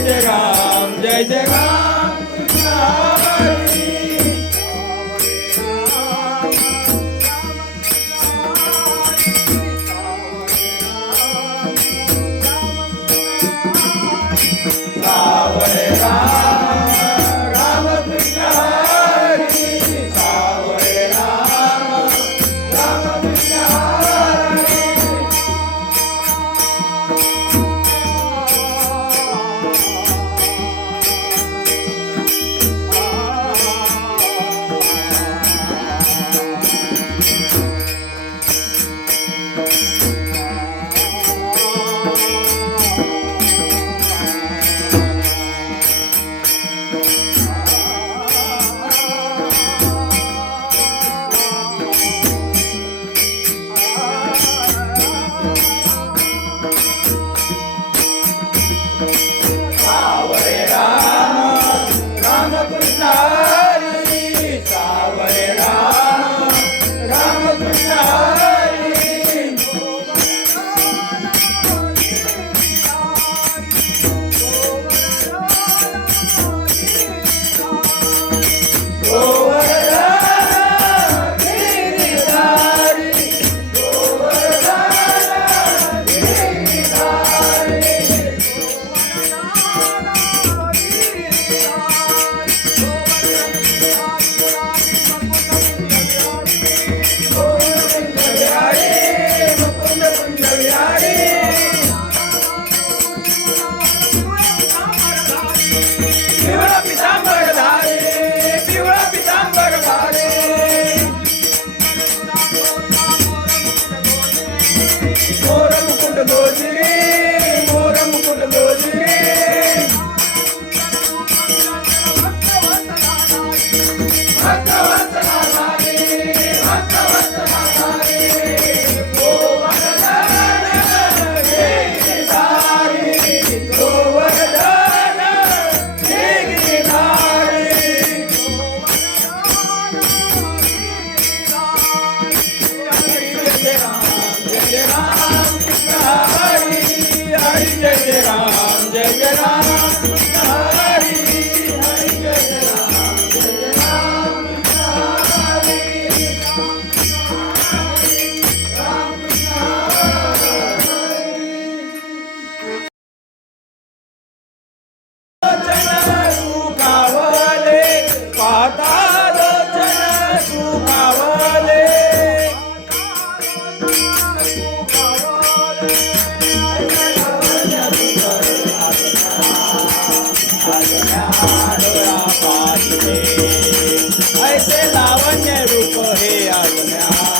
जय जय राम जय जय राम લાવણ્ય રૂપ હે આજ્ઞા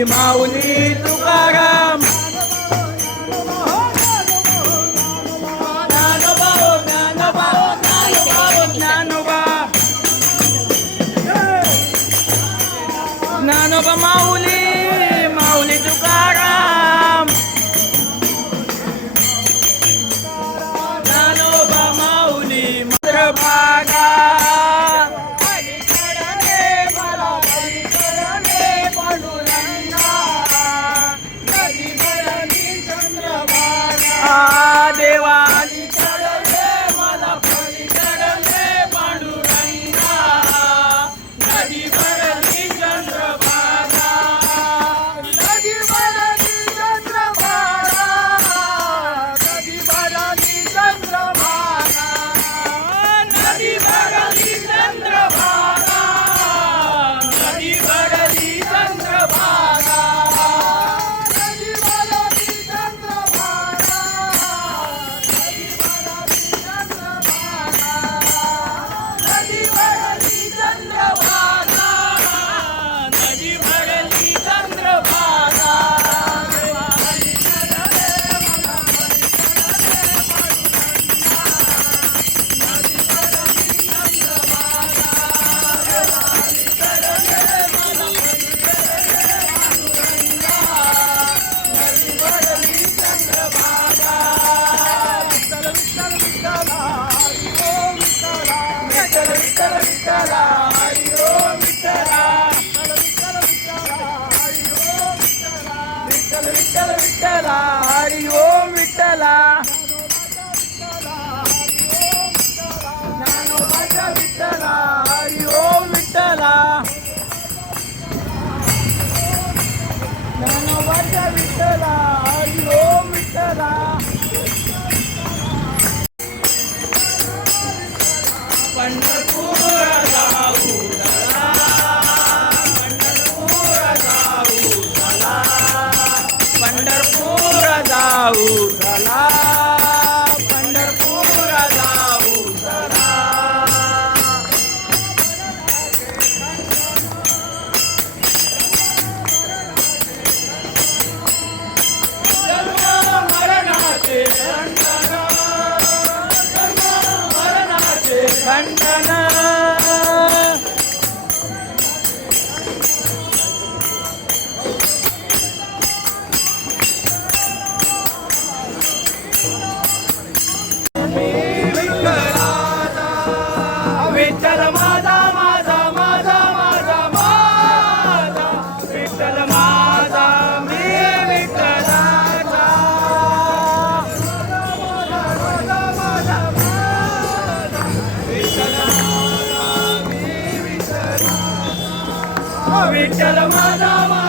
de Maulito, para. చలమా Rama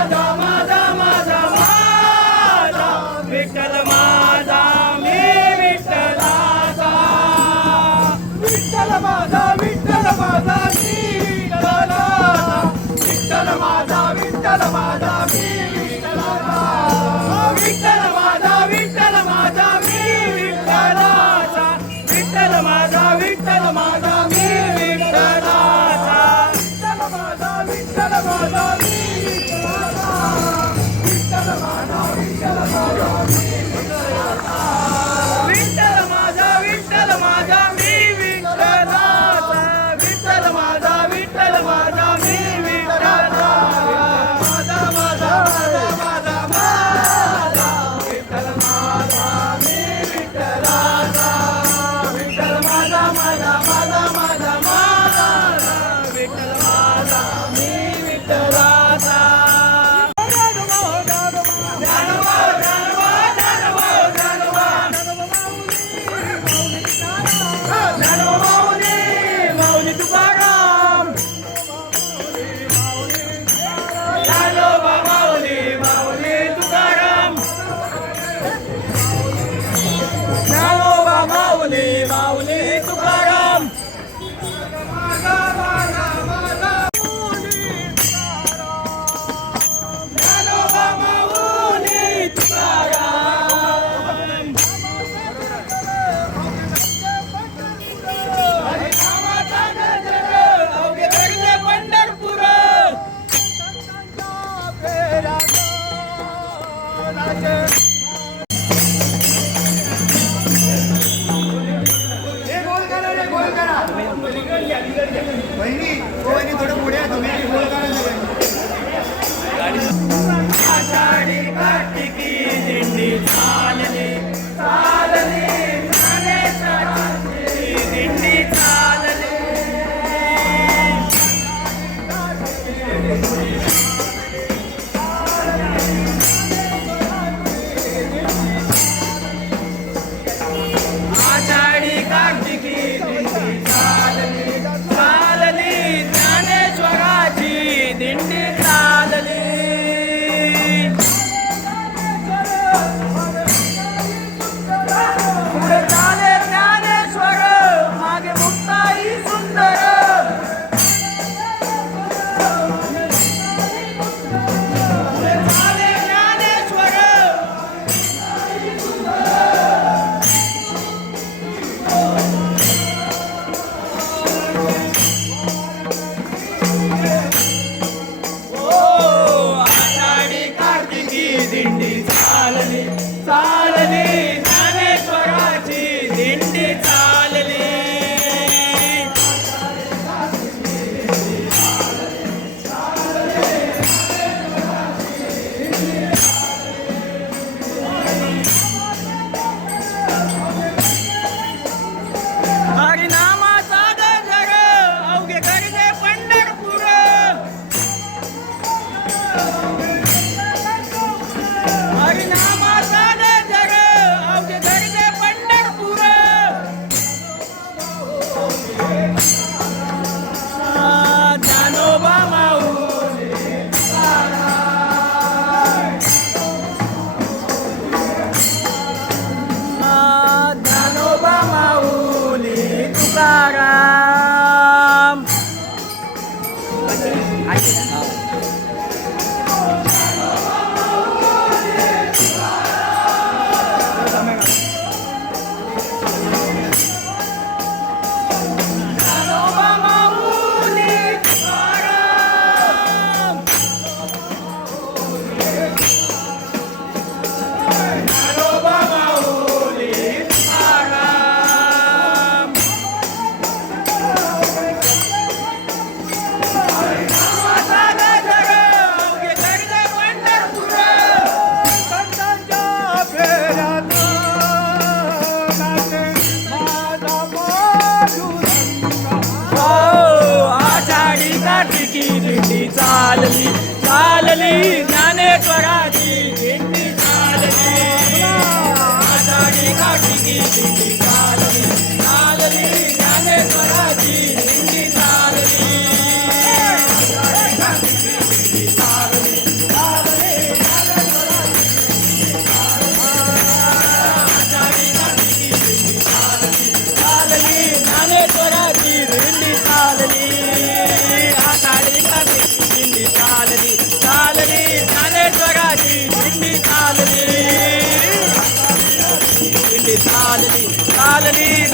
Adelie.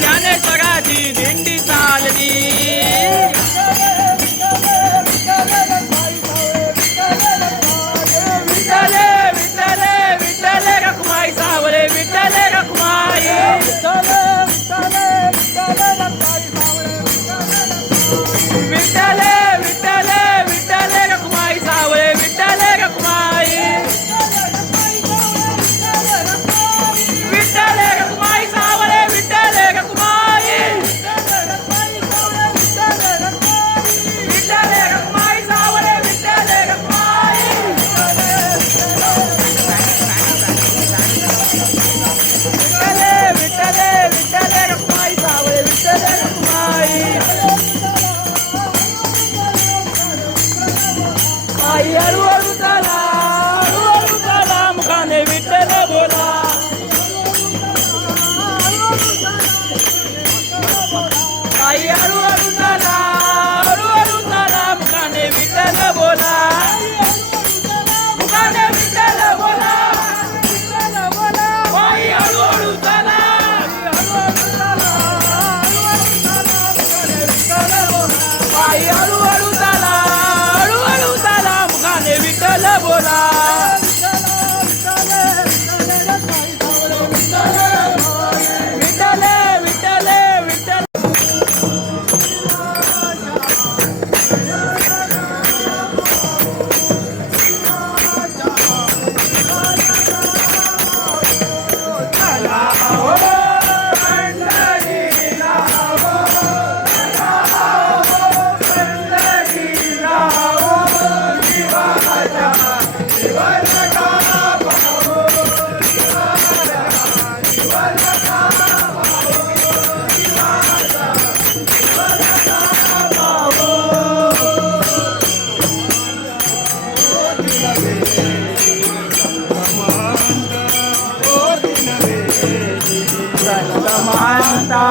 मानता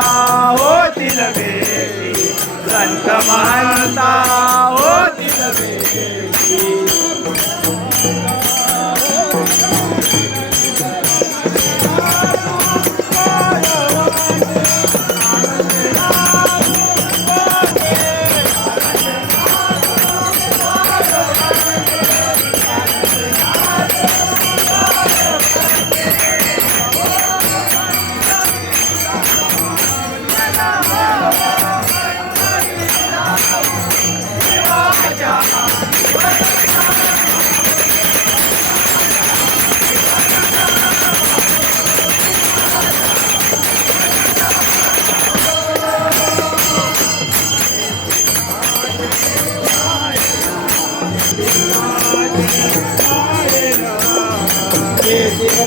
हो तिलवेली संत मानता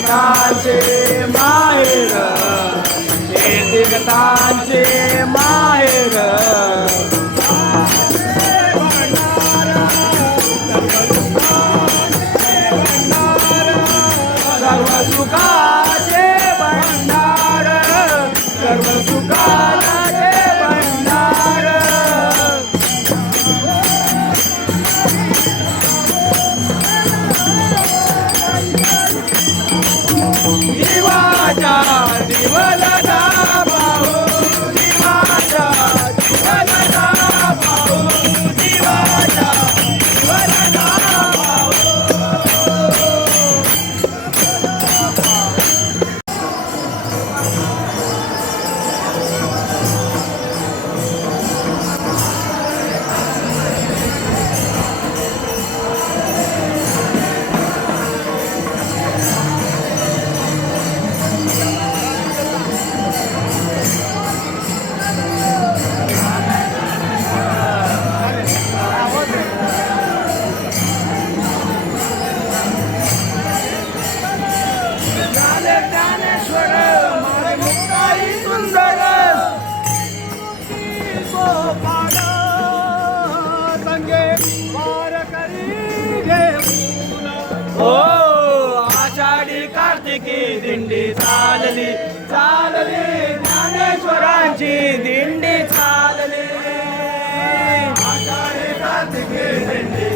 কাছে মায়েরা এদের কাছে ఓ ఆషాఢి కార్తీకి దిండి చాలలి చాలలి జ్ఞానేశ్వరాంచి దిండి చాలలి. ఆషాఢి కార్తీకి దిండి